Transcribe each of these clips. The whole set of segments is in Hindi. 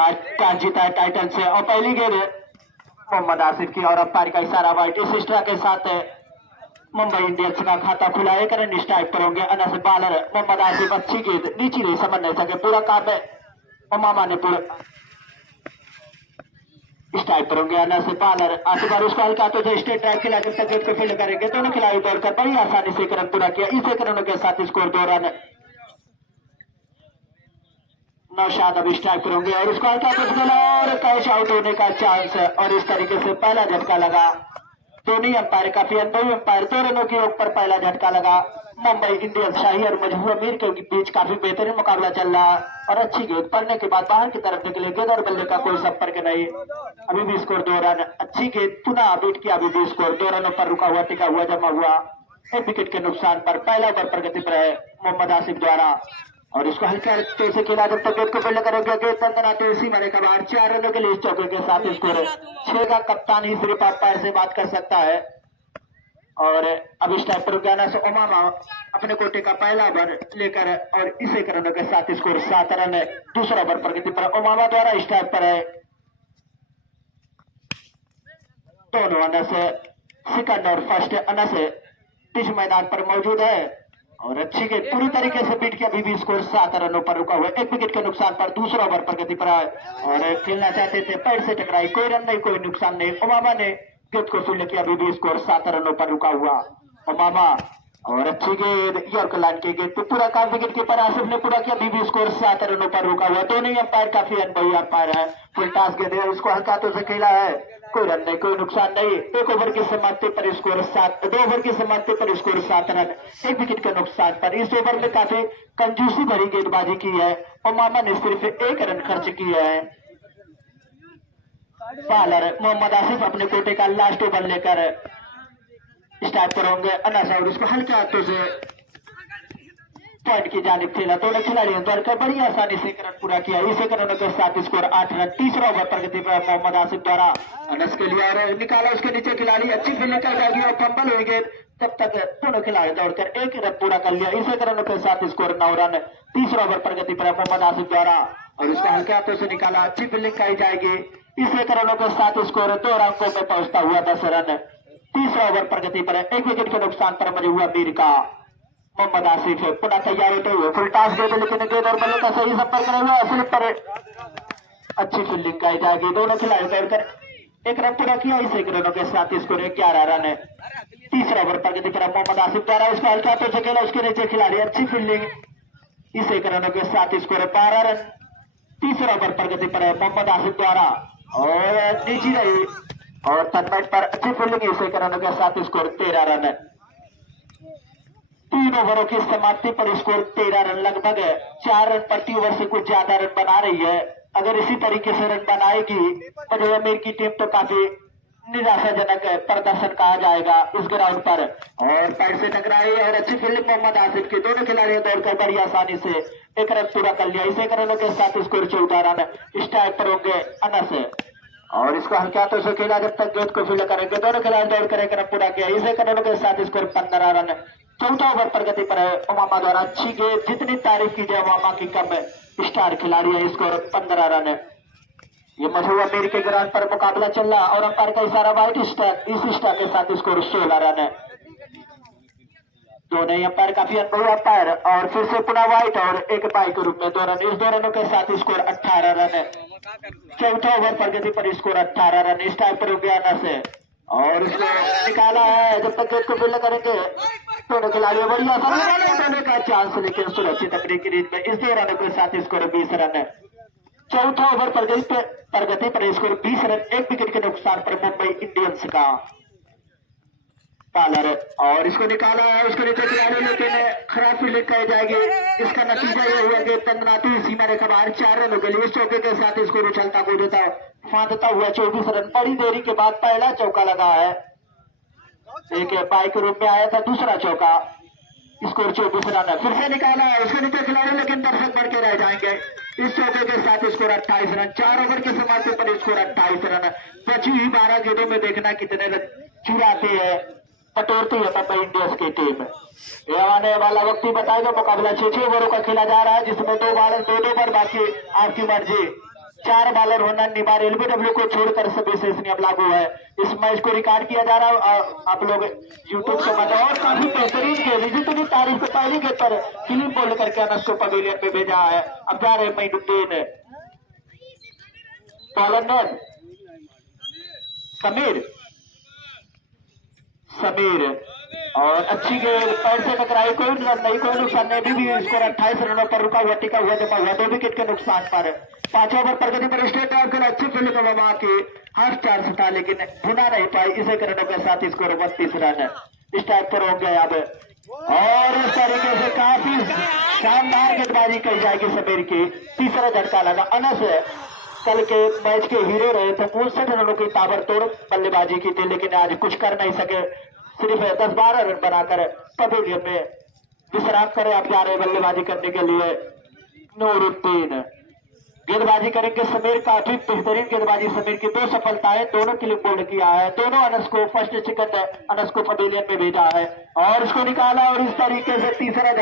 आज टॉस जीता है टाइटन से और पहली गेंद मोहम्मद आसिफ की और अंपायर का इशारा वाइट। इस स्ट्राइक के साथ मुंबई इंडियंस का खाता खुला है। रन स्ट्राइक पर होंगे अनस बालर। मोहम्मद आसिफ अच्छी गेंद नीचे नहीं समझ नहीं सके, पूरा काम है उमामा ने पूरा स्ट्राइक पर होंगे अनस बालर। आसिफ और उसको हल्का तो स्टेट ड्राइव खिला जब तक गेंद को फील्ड करेंगे दोनों खिलाड़ी दौड़कर बड़ी आसानी से एक रन पूरा किया। इस एक रनों के साथ स्कोर 2 रन। नौशाद अब स्ट्राइक पर होंगे और उसको हल्का कुछ मिला और कैच आउट होने का चांस है और इस तरीके से पहला झटका लगा। दोनों अंपायर काफी अनुभवी अंपायर, 2 रनों के ऊपर पहला झटका लगा। मुंबई इंडियंस शाही और मजहूर अमीर के बीच काफी बेहतरीन मुकाबला चल रहा है और अच्छी गेंद पड़ने के बाद बाहर की तरफ निकले, गेंद और बल्ले का कोई संपर्क नहीं। अभी भी स्कोर 2 रन। अच्छी गेंद पुनः बीट किया, अभी भी स्कोर 2 रनों पर रुका हुआ, टिका हुआ, जमा हुआ। एक विकेट के नुकसान पर पहला ओवर प्रगति पर है मोहम्मद आसिफ द्वारा और इसको हल्के हल्के से खेला जब तक गेंद को फील्ड करेंगे। गेंद तंदन आते इसी मरे का बाहर 4 रनों के लिए इस चौके के साथ स्कोर 6 का कप्तान ही सिर्फ अंपायर से बात कर सकता है। और अब इस टाइप पर रुकाना से उमामा अपने कोटे का पहला ओवर लेकर और इस एक रनों के साथ स्कोर 7 रन है। दूसरा ओवर प्रगति पर उमामा द्वारा इस टाइप पर है। दोनों अनस सेकंड और फर्स्ट अनस पिच मैदान पर मौजूद है और अच्छी गेंद पूरी तरीके से बीट किया, अभी भी स्कोर 7 रनों पर रुका हुआ है। एक विकेट के नुकसान पर दूसरा ओवर प्रगति पर आए और खेलना चाहते थे, पैर से टकराई, कोई रन नहीं, कोई नुकसान नहीं। उमामा ने गेंद को फील्ड किया, अभी भी स्कोर 7 रनों पर रुका हुआ। उमामा और अच्छी गेंद यॉर्कर लाइन की गेंद तो पूरा काम विकेट कीपर आसिफ ने पूरा किया, अभी भी स्कोर 7 रनों पर रुका हुआ। दोनों अंपायर काफी अनुभवी अंपायर है। फुल टॉस गेंद है, उसको हल्का हाथों से खेला है, कोई रन नहीं, कोई नुकसान नहीं। एक ओवर की समाप्ति पर स्कोर 7, 2 ओवर की समाप्ति पर स्कोर 7 रन, एक विकेट के नुकसान पर। इस ओवर में काफी कंजूसी भरी गेंदबाजी की है और उमामा ने सिर्फ 1 रन खर्च किया है। बालर मोहम्मद आसिफ अपने कोटे का लास्ट ओवर लेकर स्टार्ट पर होंगे अनस और उसको हल्के हाथों से पॉइंट की जानिब खेला। दोनों खिलाड़ियों द्वारा बड़ी आसानी से 1 रन पूरा किया। इस 1 रनों के साथ स्कोर 8 रन। तीसरा ओवर प्रगति पर मोहम्मद आसिफ द्वारा अनस के लिए और निकाला, उसके नीचे खिलाड़ी अच्छी फील्डिंग कर जाएगी और फंबल हुई गेंद, तब तक दोनों खिलाड़ी दौड़कर 1 रन पूरा कर लिया। इस 1 रनों के साथ स्कोर 9 रन। तीसरा ओवर प्रगति पर मोहम्मद आसिफ द्वारा और उसको हल्के हाथों से निकाला, अच्छी फील्डिंग कराई जाएगी। इस 1 रनों के साथ स्कोर 2 अंकों में पहुंचता हुआ 10 रन। तीसरा ओवर प्रगति पर एक विकेट के नुकसान पर मजहूर अमीर का मोहम्मद आसिफ पुनः तैयार होते हुए फुल टॉस गेंद, लेकिन गेंद और बल्ले का सही संपर्क नहीं हुआ। स्लिप पर अच्छी फील्डिंग कराई जाएगी। दोनों खिलाड़ी दौड़कर 1 रन पूरा किया। इस 1 रनों के साथ स्कोर 11 रन है। तीसरा ओवर प्रगति पर मोहम्मद आसिफ द्वारा उसको हल्का हाथों से खेला, उसके नीचे खिलाड़ी अच्छी फील्डिंग। इस 1 रनों के साथ स्कोर 12 रन। तीसरा ओवर प्रगति पर मोहम्मद आसिफ द्वारा और नीचे रही और तनमेट पर अच्छी फील्डिंग। इस 1 रनों के साथ स्कोर 13 रन है। 3 ओवरों की समाप्ति पर स्कोर 13 रन, लगभग 4 रन प्रति ओवर से कुछ ज्यादा रन बना रही है। अगर इसी तरीके से रन बनाएगी मजहूर अमीर की टीम तो काफी निराशाजनक प्रदर्शन कहा जाएगा इस ग्राउंड पर। और पैर से टकराई और अच्छी फील्डिंग मोहम्मद आसिफ की, दोनों खिलाड़ियों दौड़कर बड़ी आसानी से 1 रन पूरा कर लिया। इस 1 रनों के साथ स्कोर 14 रन। स्ट्राइक पर होंगे अनस और इसको हल्के हाथों से खेला जब तक गेंद को फील्ड करेंगे। दोनों खिलाड़ी दौड़कर 1 रन पूरा किया। इस 1 रनों के साथ स्कोर 15 रन। चौथा ओवर प्रगति पर है उमामा द्वारा, अच्छी गेंद, जितनी तारीफ की जाए उमामा की कम है। स्टार खिलाड़ी है, स्कोर 15 रन है। ये मजहूर अमीर के ग्राउंड पर मुकाबला चल रहा और अंपायर का इशारा वाइट स्टैक, इस स्टैक के साथ स्कोर 16 रन है। दोनों अंपायर काफी अनुभवी अंपायर और फिर से पुनः व्हाइट और एक बाई के रूप में 2 रन। इस 2 रनों के साथ स्कोर 18 रन है। चौथा ओवर प्रगति पर स्कोर 18 रन। इस टाइम पर हो गया न और उसको निकाला है, जब तक गेंद को फील्ड करेंगे दोनों खिलाड़ियों बड़ी आसानी का चांस, लेकिन सुरक्षित अपनी क्रीज में। इस 2 रनों के साथ स्कोर 20 रन है। चौथा ओवर प्रगति पर स्कोर 20 रन, एक विकेट के नुकसान पर मुंबई इंडियंस का बालर और इसको निकाला है, उसको नीचे खिलाड़ी, लेकिन खराब फील्डिंग कही जाएगी। इसका नतीजा यह हुआ कि तंगनाती सीमा रेखा बाहर 4 रनों के लिए इस चौके के साथ स्कोर उछलता कूदता फांदता हुआ 24 रन। बड़ी देरी के बाद पहला चौका लगा है, एक बाई के रूप में आया था दूसरा चौका, स्कोर 24 रन है। फिर से निकाला है, उसके नीचे खिलाड़ी, लेकिन दर्शक बढ़ के रह जाएंगे। इस चौके के साथ स्कोर 28 रन। 4 ओवर के समाप्ति पर स्कोर 28 रन। बची हुई 12 गेंदों में देखना कितने रन चुराते हैं, पटोरती है मुंबई इंडियंस की टीम। यह आने वाला वक्त ही बताएगा। मुकाबला 6 ओवरों का खेला जा रहा है, जिसमें 2 बार 2 बाकी आपकी मर्जी। 4 बॉलर होना अनिवार्य। एलबीडब्ल्यू को छोड़कर सभी से नियम लागू है। इस मैच को रिकॉर्ड किया जा रहा है, आप लोग यूट्यूब से मत। और काफी बेहतरीन खेल जितनी तारीफ को पहली गेंद पर क्लीन बोल्ड करके अनस को पवेलियन में भेजा है। अब जा रहे मईनुद्दीन, बॉलर समीर और अच्छी गेंद पैर से टकराई, कोई रन नहीं, कोई नुकसान नहीं। भी स्कोर 28 रनों पर रुका हुआ, टिका हुआ, जमा हुआ 2 विकेट के नुकसान पर। 5 ओवर प्रगति पर स्टेट ड्राइव कर अच्छी फील्ड में वहां की हाफ चार से था, लेकिन भुना नहीं पाई। इसे करने के साथ स्कोर 32 रन इस टाइप पर हो गए अब। और इस तरीके से काफी शानदार गेंदबाजी कही जाएगी समीर की। तीसरा झटका लगा। अनस कल के मैच के हीरो रहे थे, 59 रनों की ताबड़तोड़ बल्लेबाजी की थी, लेकिन आज कुछ कर नहीं सके। सिर्फ 10-12 रन बनाकर पवेलियन में विश्राम करे। आप जा रहे बल्लेबाजी करने के लिए नूरुद्दीन। गेंदबाजी करेंगे समीर, काफी बेहतरीन गेंदबाजी समीर की। 2 सफलताएं, दोनों क्लीन बोल्ड किया है। दोनों अनस को फर्स्ट सेकंड अनस को पवेलियन में भेजा है और इसको निकाला। और इस तरीके से तीसरा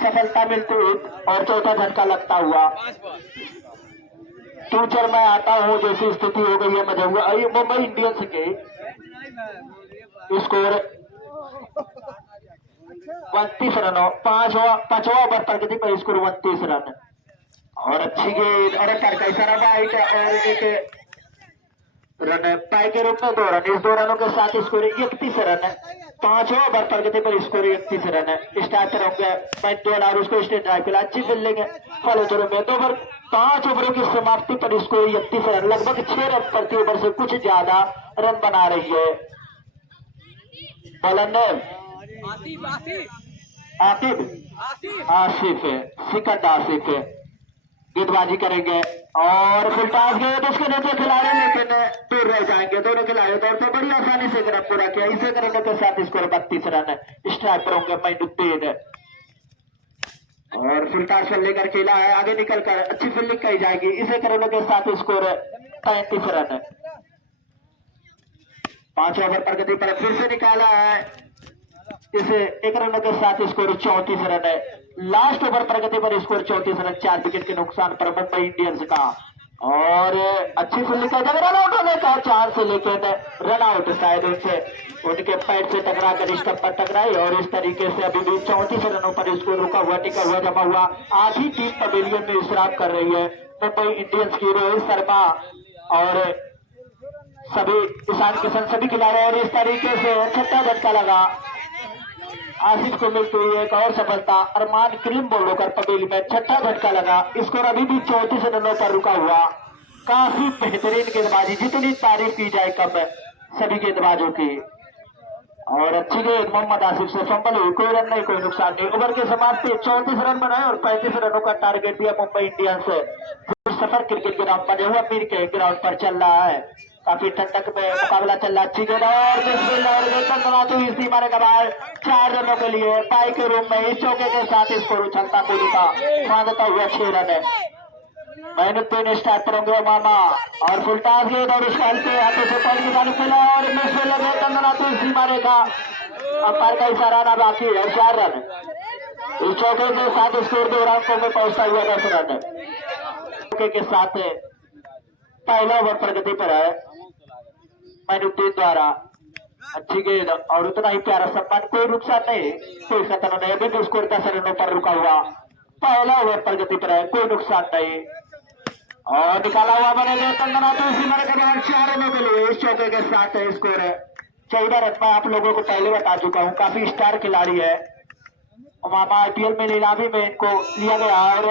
सफलता मिलती हुई और चौथा झटका लगता हुआ। फ्यूचर में आता हूं जैसी स्थिति हो गई है मुंबई इंडियंस के स्कोर 32 रनों, पांचवा ओवर प्रगति पर स्कोर 32 रन। और अच्छी गेंद और सारा बाइट और एक रन पाई के रूप में 2 रन। इस 2 रनों के साथ स्कोर 31 रन। 5वां ओवर प्रगति पर स्कोर 31 रन। स्टार्ट करोगे मैच 2 और उसको स्टेट ड्राइव के लिए अच्छी फील्डिंग फॉलो करोगे। 5 ओवरों की समाप्ति पर स्कोर 31 रन, लगभग 6 रन प्रति ओवर से कुछ ज्यादा रन बना रही है। बॉलर आसिफ सिकंद आसिफ गेंदबाजी करेंगे और फुलटास गेंद उसके नीचे खिलाड़ी, लेकिन दूर रह जाएंगे। दोनों खिलाड़ी दौड़ तो बड़ी आसानी से रन पूरा किया। इसे करने के साथ स्कोर 32 रन। स्ट्राइक पर होंगे मईनुद्दीन और फुलटास से लेकर खेला है, आगे निकलकर अच्छी फील्डिंग कही जाएगी। इसे करने के साथ स्कोर 35 रन। 5 ओवर प्रगति पर फिर से निकाला है, इसे 1 रनों के साथ स्कोर 34 रन है। लास्ट ओवर प्रगति पर स्कोर 34 रन, 4 विकेट के नुकसान पर मुंबई इंडियंस का। और अच्छी फील्डिंग का जब रन आउट होने का चांस, लेकिन रन आउट शायद उनके पैड से टकरा कर स्टंप पर टकराई। और इस तरीके से अभी भी 34 रनों पर स्कोर रुका हुआ, टिका हुआ, जमा हुआ। आज ही टीम पवेलियन में विश्राम कर रही है मुंबई इंडियंस की। रोहित शर्मा और सभी ईशान किशन सभी खिलाड़ी। और इस तरीके से छठा झटका लगा, आसिफ को मिलती हुई एक और सफलता। अरमान क्लीन बोल्ड होकर पवेलियन में छठा झटका लगा। स्कोर अभी भी 34 रनों पर रुका हुआ। काफी बेहतरीन गेंदबाजी, जितनी तारीफ की जाए कम सभी गेंदबाजों की। और अच्छी गेंद मोहम्मद आसिफ से फंबल हुई, कोई रन नहीं, कोई नुकसान नहीं। ओवर के समाप्ति 34 रन बनाए और 35 रनों का टारगेट दिया मुंबई इंडियंस से। सफर क्रिकेट ग्राउंड पर हुआ पीर के ग्राउंड पर चल रहा है, काफी ठंडक में मुकाबला चल रहा है। अच्छी गेंद और इसी मारे का बाहर 4 रनों के लिए पाई के रूम में इस चौके के साथ स्कोर उछलता कूदता मांगता हुआ 6 रन है। मईनुद्दीन स्टार्ट करेंगे मामा और फुलटास गेंद और उसका हल्के हाथों से पॉइंट की जाने खेला और मिस लगे तंगनाते इसी मारे का अंपायर का इशारा ना बाकी है। 4 रन इस चौके के साथ स्कोर 2 रन में पहुंचता हुआ 10 रन के साथ पहला ओवर प्रगति पर है मईनुद्दीन द्वारा। अच्छी गेंद और उतना ही प्यारा सम्मान, कोई नुकसान नहीं, कोई खतरा नहीं। अभी भी स्कोर 10 रनों पर रुका हुआ। पहला ओवर प्रगति पर है, कोई नुकसान नहीं। और निकाला हुआ बनेगा तंगना तो इसी मारे के बाद 4 रनों के लिए इस चौके के साथ स्कोर है 14 रन। में आप लोगों को पहले बता चुका हूँ, काफी स्टार खिलाड़ी है। मामा IPL में नीलामी में इनको लिया गया और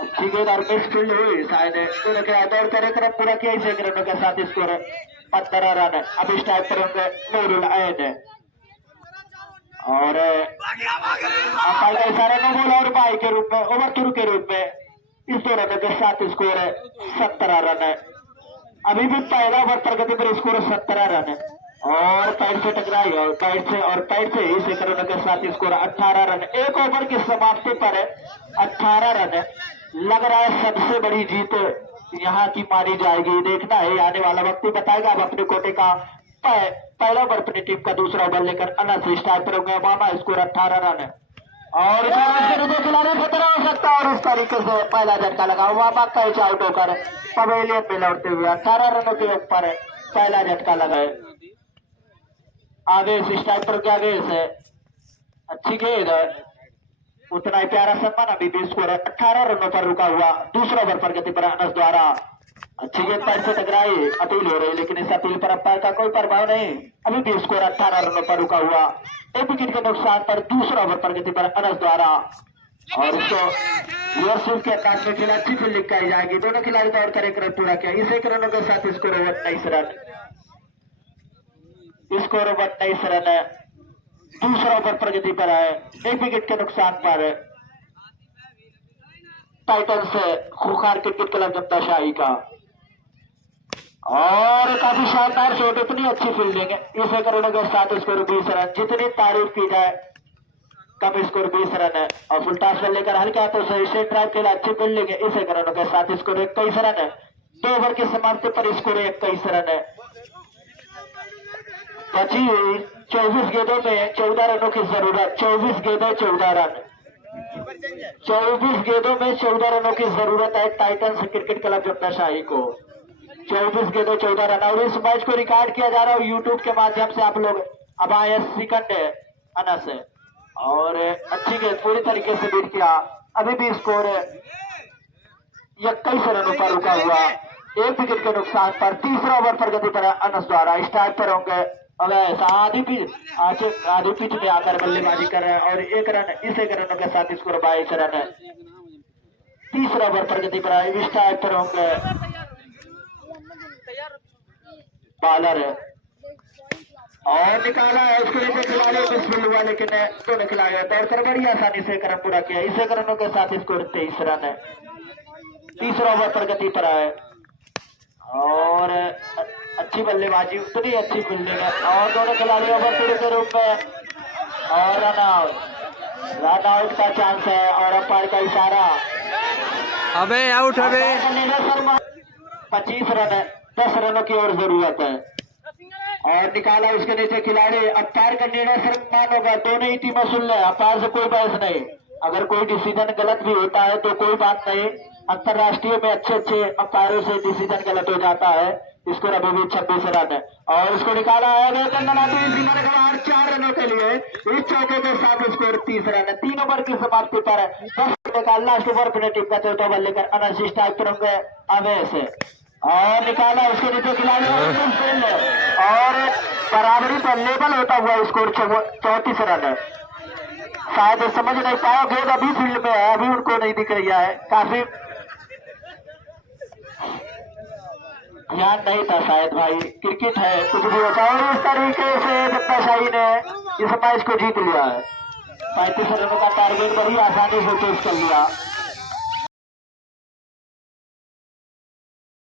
अच्छी गेंद और मिस फील्ड हुई शायद। दौड़ कर पूरा किया। इसे रनों के साथ स्कोर 15 रन। अब इस टाइप पर नूरुल ऐन और इशारा नो बॉल और बाई के रूप में ओवर थ्रू के रूप में इस 2 रनों के साथ स्कोर है 17 रन। अभी भी पहला ओवर प्रगति पर स्कोर 17 रन और पैड से टकराई और पैड से इस 1 रनों के साथ स्कोर 18 रन। 1 ओवर की समाप्ति पर 18 रन। लग रहा है सबसे बड़ी जीत यहाँ की मानी जाएगी। देखना है, आने वाला वक्त ही बताएगा। अब अपने कोटे का पहला ओवर अपनी टीम का दूसरा ओवर लेकर अनस स्टार्ट पर होगा। मामा स्कोर 18 रन। और खिलाड़ी खतरा हो सकता है और इस तरीके से पहला झटका लगा हुआ कैच आउट होकर पवेलियन में लौटते हुए 18 रनों के ऊपर पहला झटका लगा है। आवेश स्ट्राइकर के आवेश है, अच्छी गेंद है, उतना ही प्यारा सम्मान। अभी भी स्कोर 18 रनों पर रुका हुआ। दूसरा ओवर पर गति पर अनस द्वारा अच्छी गेंद पैर से टकराई, अपील हो रही लेकिन इस अपील पर अंपायर का कोई प्रभाव नहीं। अभी भी स्कोर 18 रनों पर रुका हुआ। एक विकेट के नुकसान पर दूसरा ओवर पर गति पर अनस द्वारा और इसको के अंदाज में खेला, अच्छी फील्डिंग कराई जाएगी। दोनों खिलाड़ी दौड़ कर 1 रन पूरा किया। इस 1 रनों के साथ स्कोर 29 रन, स्कोर 29 रन है। दूसरा ओवर प्रगति पर है। 1 विकेट के नुकसान पर टाइटंस खूंखार क्रिकेट क्लब जनता शाही का और काफी शानदार शॉट, इतनी अच्छी फील्डिंग है। इस 1 रनों के साथ स्कोर 20 रन। जितनी तारीफ की जाए कम, स्कोर 20 रन है। और फुल टॉस पर लेकर हल्के हाथों से स्ट्रेट ड्राइव खेला, अच्छी फील्डिंग है। इस 1 रनों के साथ स्कोर 21 रन है। 2 ओवर की समाप्ति पर स्कोर 21 रन है। बची हुई 24 गेंदों में 14 रनों की जरूरत। 24 गेंदों 14 रन, 24 गेंदों में 14 रनों की जरूरत है टाइटंस क्रिकेट क्लब जनता शाही को। 24 गेंदों 14 रन। और इस मैच को रिकॉर्ड किया जा रहा है यूट्यूब के माध्यम से। आप लोग अब आए सेकंड अनस है और अच्छी गेंद पूरी तरीके से बीट किया। अभी भी स्कोर 21 रनों पर रुका हुआ। 1 विकेट के नुकसान पर तीसरा ओवर पर गति पर अनस द्वारा स्टार्ट पर होंगे। आधी पिच में आकर बल्लेबाजी कर रहे हैं और 1 रन, इस 1 रनों के साथ स्कोर 22 रन है। तीसरा ओवर पर गति पर स्टार्ट पर होंगे बॉलर और निकाला है उसके लिए खिलाड़ी मिसफील्ड हुआ, लेकिन दोनों खिलाड़ी दौड़कर बड़ी आसानी से 1 रन पूरा किया। इस 1 रनों के साथ स्कोर 23 रन है। तीसरा ओवर पर गति पर है और अच्छी बल्लेबाजी, उतनी अच्छी फील्डिंग है। और दोनों खिलाड़ी ओवर के रूप में और रन आउट का चांस है और अंपायर का इशारा। अबे आउट अबे 25 रन है, 10 रनों की और जरूरत है। और निकाला उसके नीचे खिलाड़ी। अंपायर का निर्णय सर्वमान होगा। दोनों ही टीमें सुन ले, अंपायर से कोई बहस नहीं। अगर कोई डिसीजन गलत भी होता है तो कोई बात नहीं। अंतरराष्ट्रीय में अच्छे अंपायरों से डिसीजन गलत हो जाता है। स्कोर अभी भी 26 रन है और उसको निकाला है 4 रनों के लिए। इस चौके के साथ स्कोर 30 रन है। 3 ओवर की समाप्ति पर 10 का लास्ट ओवर पर टीम का चौथा ओवर लेकर अनस स्ट्राइक पर होंगे आवेश और निकाला उसके नीचे खिलाड़ी और बराबरी पर लेवल होता हुआ स्कोर 34 रन है। शायद समझ नहीं पाया, गेंद अभी फील्ड में है, अभी उनको नहीं दिख रही है। काफी ध्यान नहीं था शायद, भाई क्रिकेट है कुछ भी होता है। और इस तरीके से जनता शाही ने इस मैच को जीत लिया है। 35 रनों का टारगेट बड़ी आसानी से पेश कर लिया।